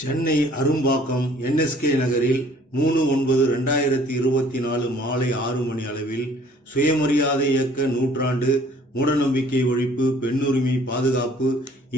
Chennai Arumbakkam NSK நகரில் மூணு ஒன்பது ரெண்டாயிரத்தி இருபத்தி நாலு மாலை ஆறு மணி அளவில் சுயமரியாதை இயக்க நூற்றாண்டு மூடநம்பிக்கை ஒழிப்பு பெண்ணுரிமை பாதுகாப்பு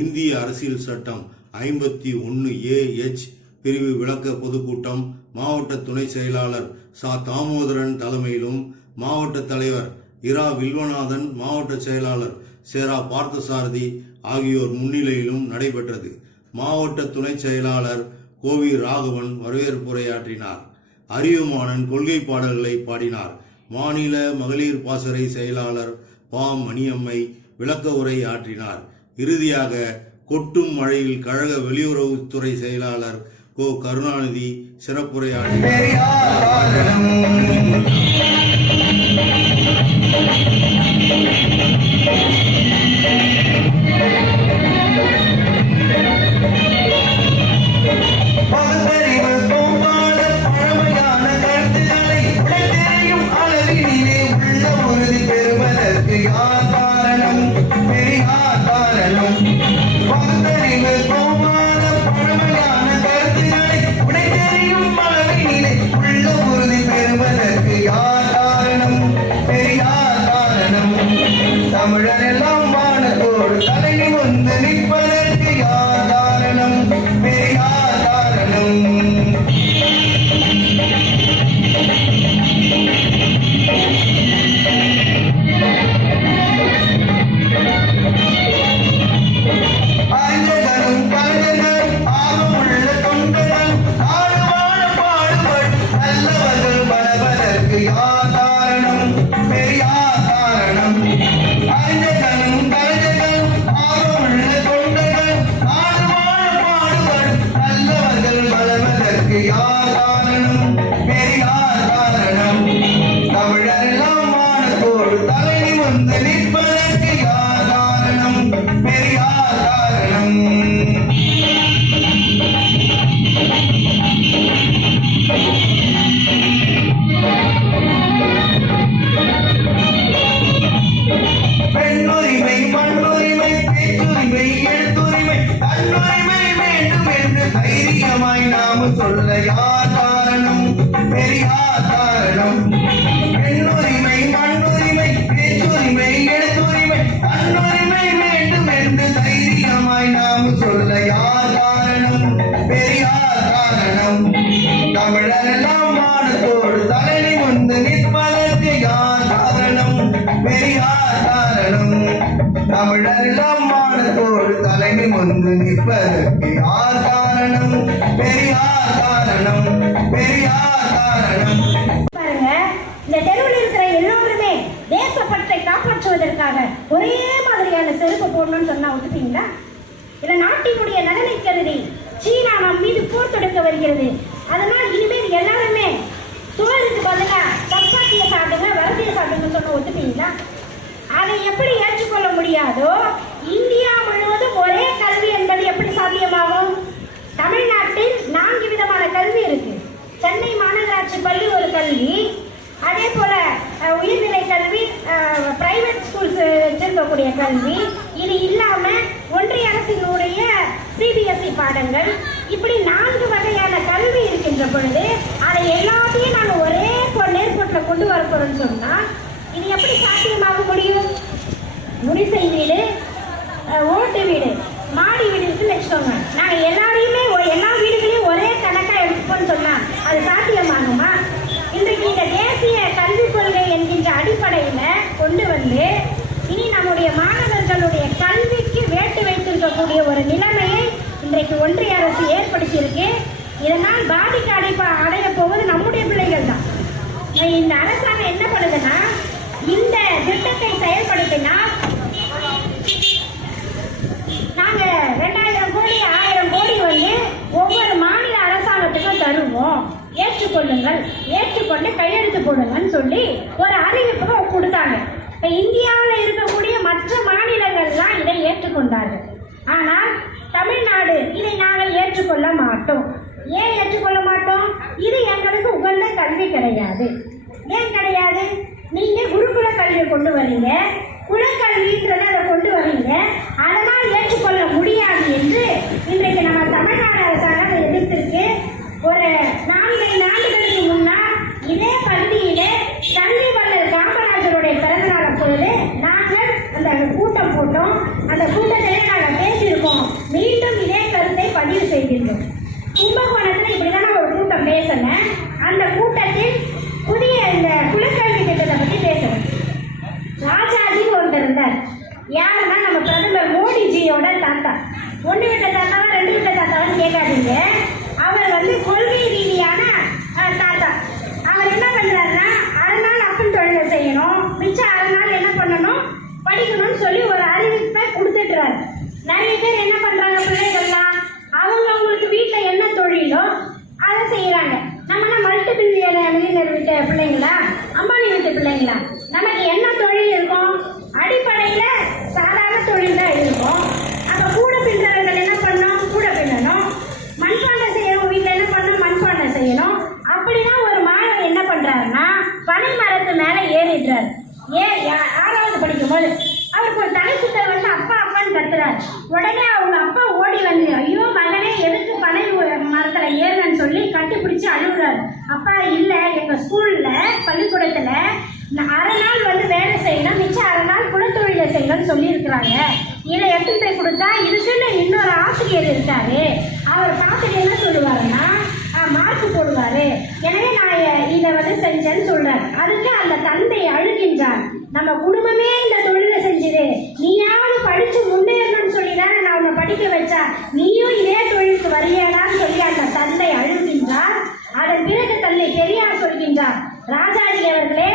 இந்திய அரசியல் சட்டம் ஐம்பத்தி ஒன்று ஏ எச் பிரிவு விளக்க பொதுக்கூட்டம் மாவட்ட துணை செயலாளர் சா. தாமோதரன் தலைமையிலும் மாவட்ட தலைவர் இரா. வில்வநாதன் மாவட்ட செயலாளர் சேரா. பார்த்தசாரதி ஆகியோர் முன்னிலையிலும் நடைபெற்றது. மாவட்ட துணை செயலாளர் கோவி ராகவன் வரவேற்புரையாற்றினார் அறிவுமானன் கொள்கை பாடல்களை பாடினார். மாநில மகளிர் பாசறை செயலாளர் பா. மணியம்மை விளக்க உரை ஆற்றினார். இறுதியாக கொட்டும் மழையில் கழக வெளியுறவுத்துறை செயலாளர் கோ. கருணாநிதி சிறப்புரையாற்றினார். வளர்வதற்கு யார் தமிழெல்லாம் வானத்தோடு தலைமை வந்து நிற்பதற்கு யார் காரணம்? பெரியார் காரணம். பெரியார் காரணம். பாருங்க இந்த தெருவில் இருக்கிற எல்லோருமே தேசப்பற்றை காப்பாற்றுவதற்காக ஒரே மாதிரியான செருப்பு போடணும்னு சொன்னா ஒத்துப்பீங்களா? இல்ல நாட்டினுடைய நலனை கருதி சீனா நம் மீது போர் தொடுக்க வருகிறது அதனால் இனிமேல் எல்லாருமே சோறுக்கு பதிலா சப்பாத்திய சாப்பிடுங்க வரதிய சாப்பிடுங்க சொன்ன ஒத்துப்பீங்களா அதை எப்படி ஏற்றுக்கொள்ள முடியாதோ இந்தியா முழுவதும் ஒரே கல்வி என்பது எப்படி சாத்தியமாகும் தமிழ்நாட்டில் நான்கு விதமான கல்வி இருக்கு சென்னை மாநகராட்சி பள்ளி ஒரு கல்வி அதே போல அஹ், உயர்நிலை கல்வி பிரைவேட் ஸ்கூல்ஸ் இருக்கக்கூடிய கல்வி. இது இல்லாம ஒன்றிய அரசினுடைய சிபிஎஸ்இ பாடங்கள். இப்படி நான்கு வகையான கல்வி இருக்கின்ற பொழுது அதை எல்லாத்தையும் நான் ஒரே பொ- நேர்கோட்டில் கொண்டு வர போறேன்னு சொன்னா இது எப்படி சாத்தியமாக முடியும்? முடிசை வீடு ஓட்டு வீடு மாடி வீடு இருக்கு வச்சுக்கோங்க நாங்க எல்லாரையுமே எல்லா ஒரே கணக்கா எடுப்போம்னு சொன்னா அது சாத்தியமாகுமா இன்றைக்கு இந்த தேசிய கல்விக் கொள்கை என்கின்ற அடிப்படையில கொண்டு வந்து இனி நம்முடைய மாணவர்களுடைய கல்விக்கு வேட்டு வைத்திருக்கக்கூடிய ஒரு நிலைமையை இன்றைக்கு ஒன்றிய அரசு ஏற்படுத்தியிருக்கு. இதனால் பாதிக்க அடைப்ப அடைய போவது நம்முடைய பிள்ளைகள் தான். இந்த அரசாங்கம் என்ன பண்ணுதுன்னா இந்த திட்டத்தை செயல்படுத்தினா நாங்க ரெண்டாயிரம் கோடி ஆயிரம் கோடி வந்து ஒவ்வொரு மாநில அரசாங்கத்துக்கும் தருவோம். ஏற்றுக்கொள்ளுங்கள் ஏற்றுக்கொண்டு கையெழுத்து போடுங்கன்னு சொல்லி ஒரு அறிவிப்பு கொடுத்தாங்க. இப்ப இந்தியாவில் இருக்கக்கூடிய மற்ற மாநிலங்கள்லாம் இதை ஏற்றுக்கொண்டார்கள். ஆனால் தமிழ்நாடு இதை நாங்கள் ஏற்றுக்கொள்ள மாட்டோம். ஏன் ஏற்றுக்கொள்ள மாட்டோம்? இது எங்களுக்கு உகந்த கல்வி கிடையாது. ஏன் கிடையாது? நீங்கள் குருகுல கல்வியை கொண்டு வரீங்க. குலக்கல்வின்றதை அதை கொண்டு வரீங்க. அதனால் ஏற்றுக்கொள்ள முடியாது என்று இன்றைக்கு நம்ம தமிழ்நாடு அரசாங்கம் எதிர்த்திருக்கு. ஒரு நான்கு நாடுகளுக்கு முன்னால் இதே பள்ளியிலே கேட்காதீங்க அவர் வந்து கொள்கை ரீதியான தாத்தா. அவர் என்ன பண்றாருன்னா அரை நாள் அப்பன் தொழிலை செய்யணும். மிச்சம் அரை நாள் என்ன பண்ணணும்? படிக்கணும்னு சொல்லி ஒரு அறிவிப்பை கொடுத்துட்டுறாரு. நிறைய பேர் என்ன மரத்துல ஏறுன்னு சொல்லி கட்டிப்பிடிச்சி அழுகுறாரு. அப்பா இல்ல எங்க ஸ்கூல்ல பள்ளிக்கூடத்துல நான் அரை நாள் வந்து வேலை செய்யணும் மிச்சம் அரை நாள் குலத்தொழிலை செய்யணும்னு சொல்லியிருக்கிறாங்க. இதை எடுத்துட்டு போய் கொடுத்தா இதுக்குன்னு இன்னொரு ஆசிரியர் இருக்காரு. அவர் பார்த்துட்டு என்ன சொல்லுவாருன்னா மார்க் போடுவாரு. எனவே நான் இதை வந்து செஞ்சேன்னு சொல்றாரு. அதுக்கு அந்த தந்தை அழுகின்றார். நம்ம குடும்பமே இந்த தொழிலை செஞ்சது. நீயாவது படிச்சு முன்னேறணும்னு சொல்லி தானே நான் உன்னை படிக்க வச்சா. நீ இதே தொழிலுக்கு வரியாடான்னு சொல்லி அந்த தந்தை அழுகின்றார் அதன் பிறகு தந்தை பெரியார் சொல்கின்றார் ராஜாஜி அவர்களே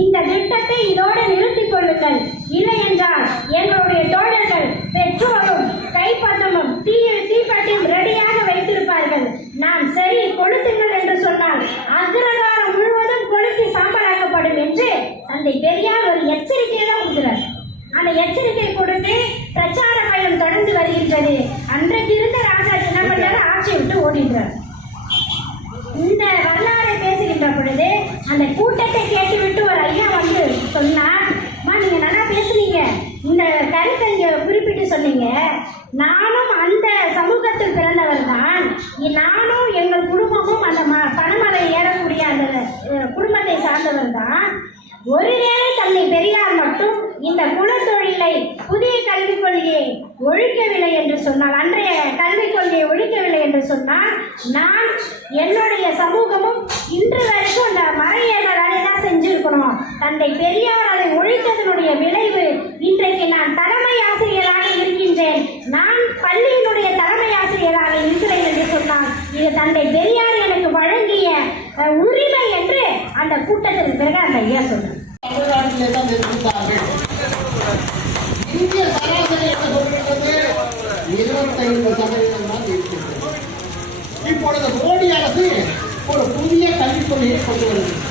இந்த திட்டத்தை இதோடு நிறுத்திக் கொள்ளுங்கள் இல்லை என்றால் எங்களுடைய தோழர்கள் பெட்ரோலும் கைப்பற்றமும் தீ தீப்பெட்டியும் ரெடியாக வைத்திருப்பார்கள் நான் சரி கொளுத்துங்கள் என்று சொன்னால் அக்ரகாரம் முழுவதும் கொளுத்தி சாம்பலாக்கப்படும் என்று தந்தை பெரியார் ஒரு எச்சரிக்கையை தான் கொடுக்கிறார் அந்த எச்சரிக்கை கொடுத்து பிரச்சார பயணம் தொடர்ந்து வருகின்றது அன்றைக்கு இருந்த ராஜாஜி என்ன பண்ணாரு ஆட்சியை விட்டு ஓடின்றார் இந்த வரலாறை பேசுகின்ற பொழுது அந்த கூட்டத்தை கேட்டுவிட்டு ஒரு ஐயா வந்து சொன்னார் அம்மா நீங்க நல்லா பேசுனீங்க இந்த கருத்தை இங்க குறிப்பிட்டு சொன்னீங்க நானும் அந்த சமூகத்தில் பிறந்தவர் தான் நானும் எங்கள் குடும்பமும் அந்த ம- பணமலை ஏறக்கூடிய அந்த அஹ், குடும்பத்தை சார்ந்தவர் தான் ஒருவேளை தந்தை பெரியார் மட்டும் இந்த குலத்தொழிலை புதிய கல்விக் கொள்கையை ஒழிக்கவில்லை என்று சொன்னால் அன்றைய கல்விக் கொள்கையை ஒழிக்கவில்லை என்று சொன்னால் நான் என்னுடைய சமூகமும் இன்று வரைக்கும் அந்த மறையேற என்ன தான் செஞ்சிருக்கணும். தந்தை பெரியார் அதை ஒழித்ததனுடைய விளைவு இன்றைக்கு நான் தலைமை ஆசிரியராக இருக்கின்றேன். நான் பள்ளியினுடைய தலைமை ஆசிரியராக இருக்கிறேன் என்று சொன்னால் இது தந்தை பெரியார் எனக்கு வழங்கிய உரிமை என்று அந்த கூட்டத்திற்கு பிறகு அந்த ஐயா சொன்னார் தமிழ்நாட்டிலே தான் இருந்தார்கள் இந்திய சராசரி என்ன சொல்கிறது இருபத்தைந்து சதவீதம் தான் இருக்கிறது இப்பொழுது மோடி அரசு ஒரு புதிய கல்விக் கொள்கையை கொண்டு வருகிறது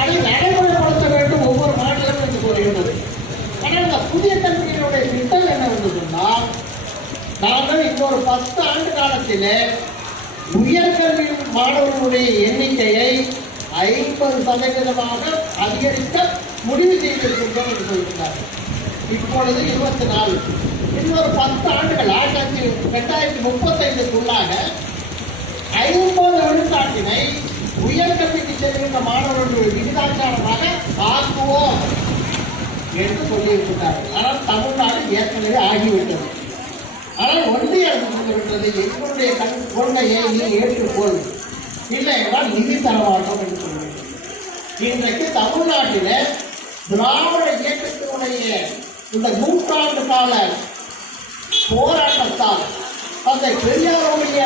அதை நடைமுறைப்படுத்த வேண்டும் ஒவ்வொரு மாநிலம் என்று கூறுகிறது ஆனால் இந்த புதிய கல்வியினுடைய திட்டம் என்ன சொன்னால் நாங்கள் இன்னொரு பத்து ஆண்டு காலத்தில் உயர்கல்வி மாணவர்களுடைய எண்ணிக்கையை ஐம்பது சதவீதமாக அதிகரிக்க முடிவு செய்திருக்கின்றோம் என்று சொல்கிறார்கள் இப்பொழுது இருபத்தி நாலு. இன்னொரு பத்து ஆண்டுகள் ஆயிரத்தி ரெண்டாயிரத்தி முப்பத்தைந்துக்குள்ளாக ஐம்பது விழுக்காட்டினை உயர்கல்விக்கு செல்கின்ற மாணவர்களுடைய விகிதாச்சாரமாக ஆக்குவோம். என்று சொல்லியிருக்கிறார்கள் ஆனால் தமிழ்நாடு ஏற்கனவே ஆகிவிட்டது. ஆனால் ஒன்றிய அரசு சொல்லிவிட்டது எங்களுடைய கண் கொள்கையை நீ ஏற்றுக்கொள். இல்லை என்றால் நிதி தரமாட்டோம் என்று சொல்லுவேன். இன்றைக்கு தமிழ்நாட்டில் திராவிட இயக்கத்தினுடைய இந்த நூற்றாண்டு கால போராட்டத்தால் தந்தை பெரியாருடைய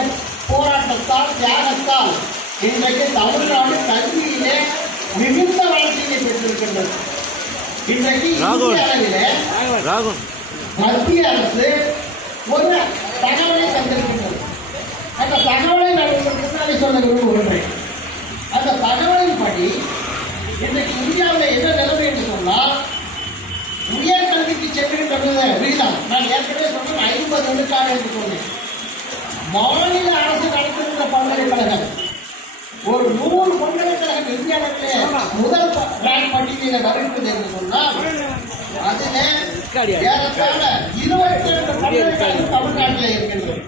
போராட்டத்தால் தியாகத்தால் இன்றைக்கு தமிழ்நாடு கல்வியிலே மிகுந்த வளர்ச்சியை பெற்றிருக்கின்றது. ராகுல். மத்திய அரசு ஒரு தகவலை தந்திருக்கின்றது. அந்த தகவலை நான் சொல்ல விரும்புகின்றேன் அந்த தகவலின்படி இன்றைக்கு இந்தியாவில் என்ன நிலைமை என்று சொன்னால் உயர்கல்விக்கு செல்கின்ற விகிதம் நான் ஏற்கனவே சொன்னேன் ஐம்பது விழுக்காடு என்று சொன்னேன். மாநில அரசு நடத்துகின்ற பல்கலைக்கழகம் ஒரு நூறு பல்கலைக்கழகம் இந்தியாவிலே முதல் ரேங்க் பட்டியலில் வருகிறது என்று சொன்னால் அதிலே ஏறத்தாழ இருபத்தி ரெண்டு பல்கலைக்கழகம் தமிழ்நாட்டில் இருக்கின்றது.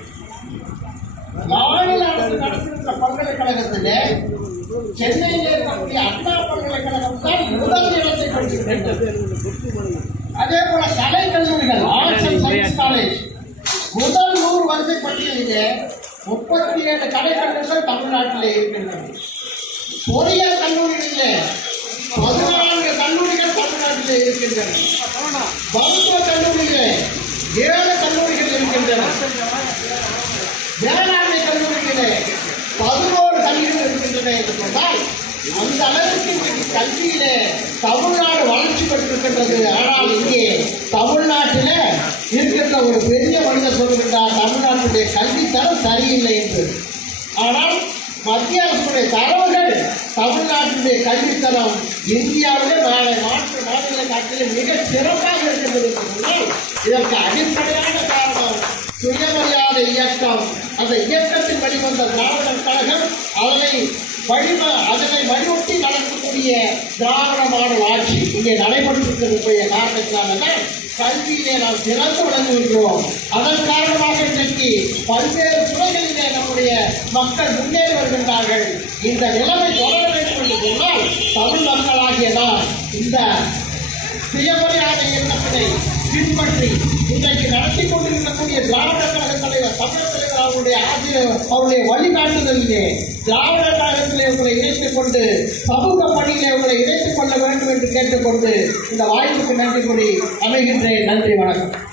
மாநில அரசு நடத்துகின்ற பல்கலைக்கழகத்திலே சென்னையில் இருக்கக்கூடிய அண்ணா பல்கலைக்கழகம் தான் முதல் இடத்தை பெற்றிருக்கின்றது. அதே போல கலை கல்லூரிகள் ஆர்ட்ஸ் அண்ட் சயின்ஸ் காலேஜ் முதல் நூறு வரிசை பட்டியலிலே முப்பத்தி ஏழு கலை கல்லூரிகள் தமிழ்நாட்டிலே இருக்கின்றன பொறியியல் கல்லூரிகளிலே பதினான்கு கல்லூரிகள் தமிழ்நாட்டிலே இருக்கின்றன. மருத்துவ கல்லூரியிலே ஏழு கல்லூரிகள் இருக்கின்றன. வேளாண்மை கல்லூரியிலே பதினோரு கல்லூரிகள் இருக்கின்றன என்று சொன்னால் அந்த அளவுக்கு இன்றைக்கு கல்வியிலே தமிழ்நாடு வளர்ச்சி பெற்றிருக்கின்றது. ஆனால் இங்கே தமிழ்நாட்டிலே இருக்கின்ற ஒரு பெரிய மனிதர் சொல்லுகின்றார் தமிழ்நாட்டுடைய கல்வி தரம் சரியில்லை என்று. ஆனால் மத்திய அரசுடைய தரவுகள் தமிழ்நாட்டினுடைய கல்வித்தரம் இந்தியாவிலே நாளை மாற்று மாநில காட்டிலே மிக சிறப்பாக இருக்கின்றது. இதற்கு அடிப்படையான காரணம் சுயமரியாதை இயக்கம். அந்த இயக்கத்தின் வழிவந்த திராவிடர் கழகம் அதனை வழிம அதனை வலியுறுத்தி நடக்கக்கூடிய திராவிட மாடல் ஆட்சி இங்கே நடைபெற்றிருக்கக்கூடிய காரணத்தினால தான் கல்வியிலே நாம் சிறந்து விளங்குகின்றோம். அதன் காரணமாக இன்றைக்கு பல்வேறு துறைகளிலே நம்முடைய மக்கள் முன்னேறி வருகின்றார்கள். இந்த நிலைமை தொடர வேண்டும் என்று சொன்னால் தமிழ் மக்களாகிய நாம் இந்த சுயமரியாதை இயக்கத்தினை பின்பற்றி இன்றைக்கு நடத்தி கொண்டிருக்கக்கூடிய திராவிட கழக அவருடைய ஆசிரியர் அவருடைய வழிகாட்டுதலிலே திராவிட கழகத்திலே உங்களை இணைத்துக் கொண்டு சமூக பணியிலே உங்களை இணைத்துக் கொள்ள வேண்டும் என்று கேட்டுக்கொண்டு இந்த வாய்ப்புக்கு நன்றி கூறி அமைகின்றேன். நன்றி வணக்கம்.